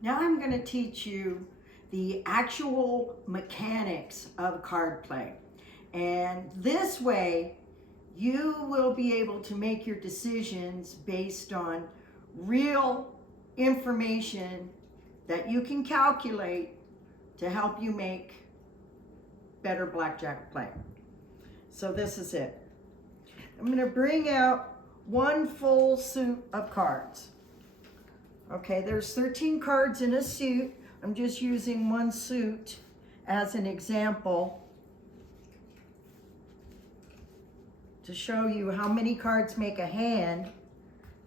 Now I'm going to teach you the actual mechanics of card play. And this way, you will be able to make your decisions based on real information that you can calculate to help you make better blackjack play. So this is it. I'm going to bring out one full suit of cards. Okay, there's 13 cards in a suit. I'm just using one suit as an example to show you how many cards make a hand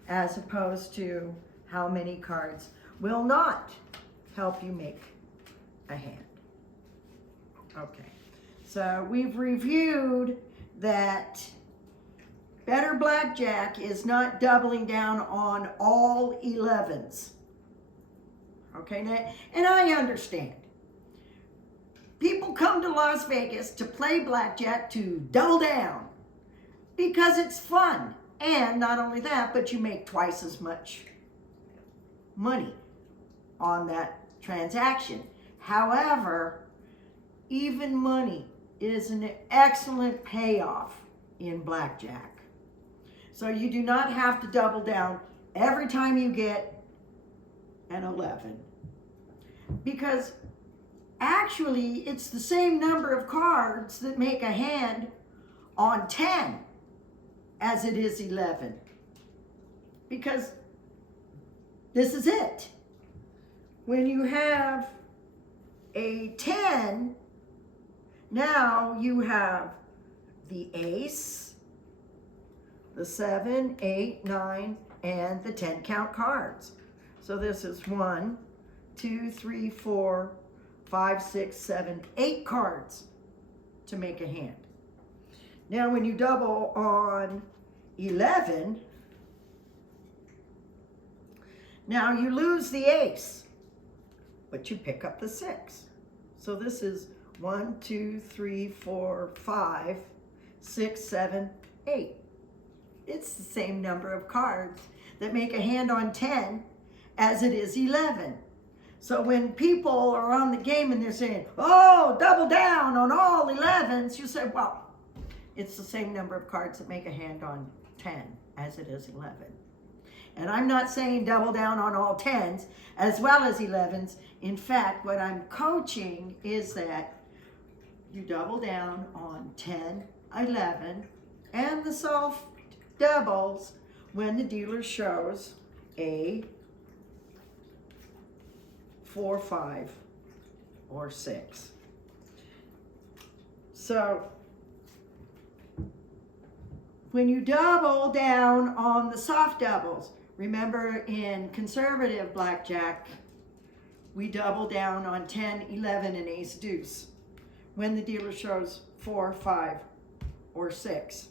as opposed to how many cards will not help you make a hand. Okay, so we've reviewed that better blackjack is not doubling down on all 11s. Okay, and I understand. People come to Las Vegas to play blackjack to double down because it's fun. And not only that, but you make twice as much money on that transaction. However, even money is an excellent payoff in blackjack. So you do not have to double down every time you get an 11. Because actually, it's the same number of cards that make a hand on 10 as it is 11. Because this is it. When you have a 10, now you have the ace, the 7, 8, 9, and the 10 count cards. So this is 1, 2, 3, 4, 5, 6, 7, 8 cards to make a hand. Now when you double on 11, now you lose the ace, but you pick up the 6. So this is 1, 2, 3, 4, 5, 6, 7, 8. It's the same number of cards that make a hand on 10 as it is 11. So when people are on the game and they're saying, oh, double down on all 11s, you say, well, it's the same number of cards that make a hand on 10 as it is 11. And I'm not saying double down on all 10s as well as 11s. In fact, what I'm coaching is that you double down on 10, 11, and the soft doubles when the dealer shows a 4, 5, or 6. So when you double down on the soft doubles, remember in conservative blackjack, we double down on 10, 11, and ace deuce when the dealer shows 4, 5, or 6.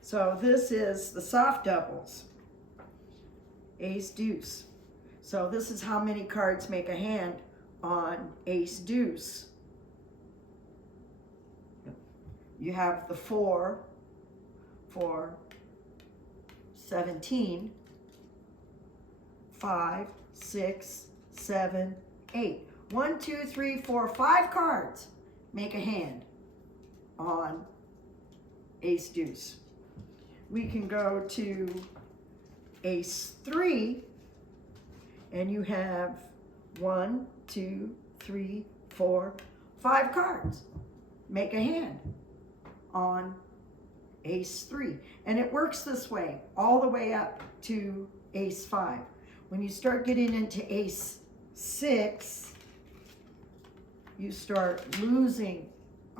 So this is the soft doubles, ace deuce. So this is how many cards make a hand on ace deuce. You have the 4 for 17, 5, 6, 7, 8. 1, 2, 3, 4, 5 cards make a hand on ace deuce. We can go to ace 3, and you have 1, 2, 3, 4, 5 cards make a hand on ace 3. And it works this way all the way up to ace 5. When you start getting into ace 6, you start losing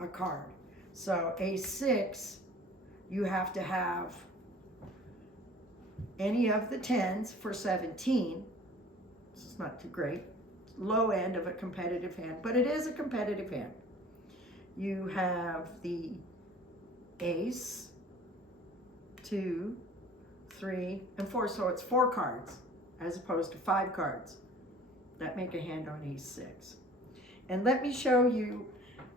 a card. So ace 6, you have to have any of the 10s for 17. This is not too great. Low end of a competitive hand, but it is a competitive hand. You have the ace, 2, 3, and 4. So it's 4 cards as opposed to 5 cards that make a hand on ace 6. And let me show you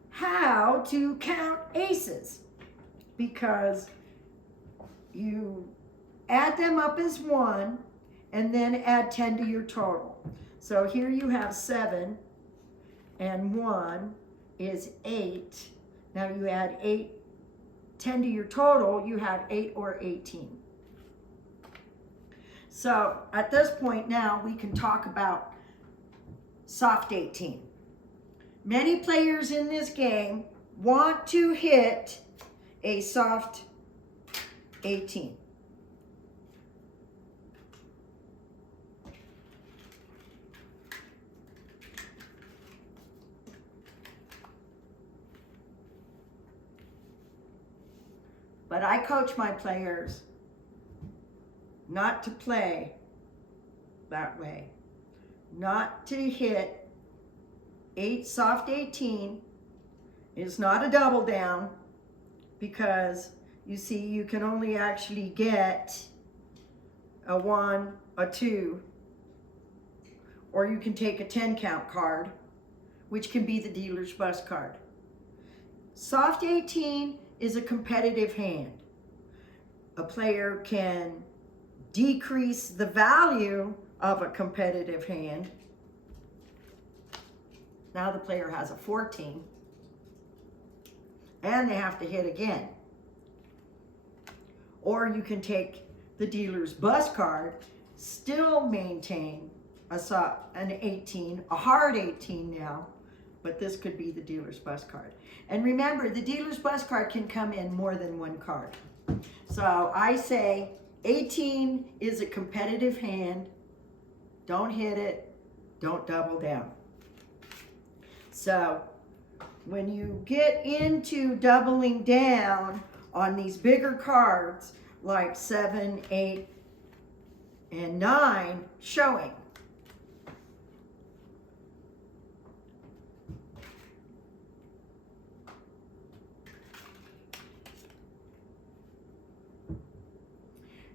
how to count aces, because you add them up as 1 and then add 10 to your total. So here you have 7 and 1 is 8. Now you add 10 to your total, you have 8 or 18. So at this point now we can talk about soft 18. Many players in this game want to hit a soft 18. But I coach my players not to play that way. Not to hit 8 soft 18 is not a double down, because you see you can only actually get a 1, a 2, or you can take a 10 count card, which can be the dealer's bust card. Soft 18 is a competitive hand. A player can decrease the value of a competitive hand. Now the player has a 14, and they have to hit again. Or you can take the dealer's bust card, still maintain an 18, a hard 18 now, but this could be the dealer's bust card. And remember, the dealer's bust card can come in more than one card. So I say 18 is a competitive hand. Don't hit it, don't double down. So when you get into doubling down on these bigger cards like 7, 8, and 9 showing,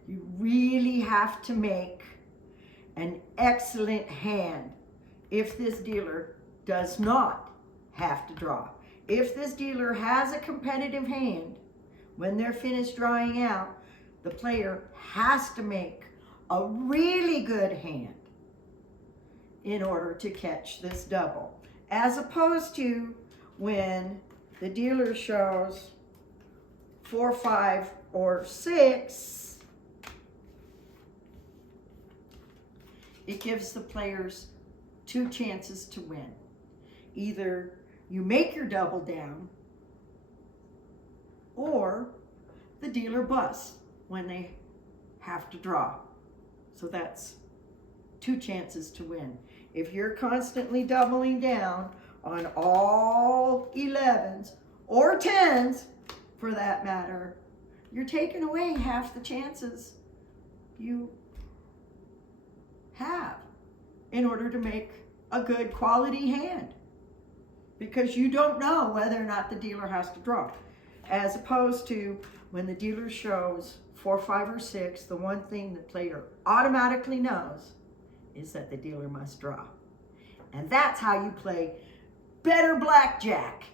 you really have to make an excellent hand if this dealer does not have to draw. If this dealer has a competitive hand, when they're finished drawing out, the player has to make a really good hand in order to catch this double. As opposed to when the dealer shows 4, 5, or 6, it gives the players 2 chances to win. Either you make your double down, or the dealer busts when they have to draw. So that's 2 chances to win. If you're constantly doubling down on all 11s or 10s for that matter, you're taking away half the chances you have in order to make a good quality hand, because you don't know whether or not the dealer has to draw. As opposed to when the dealer shows 4, 5, or 6, the one thing the player automatically knows is that the dealer must draw. And that's how you play better blackjack.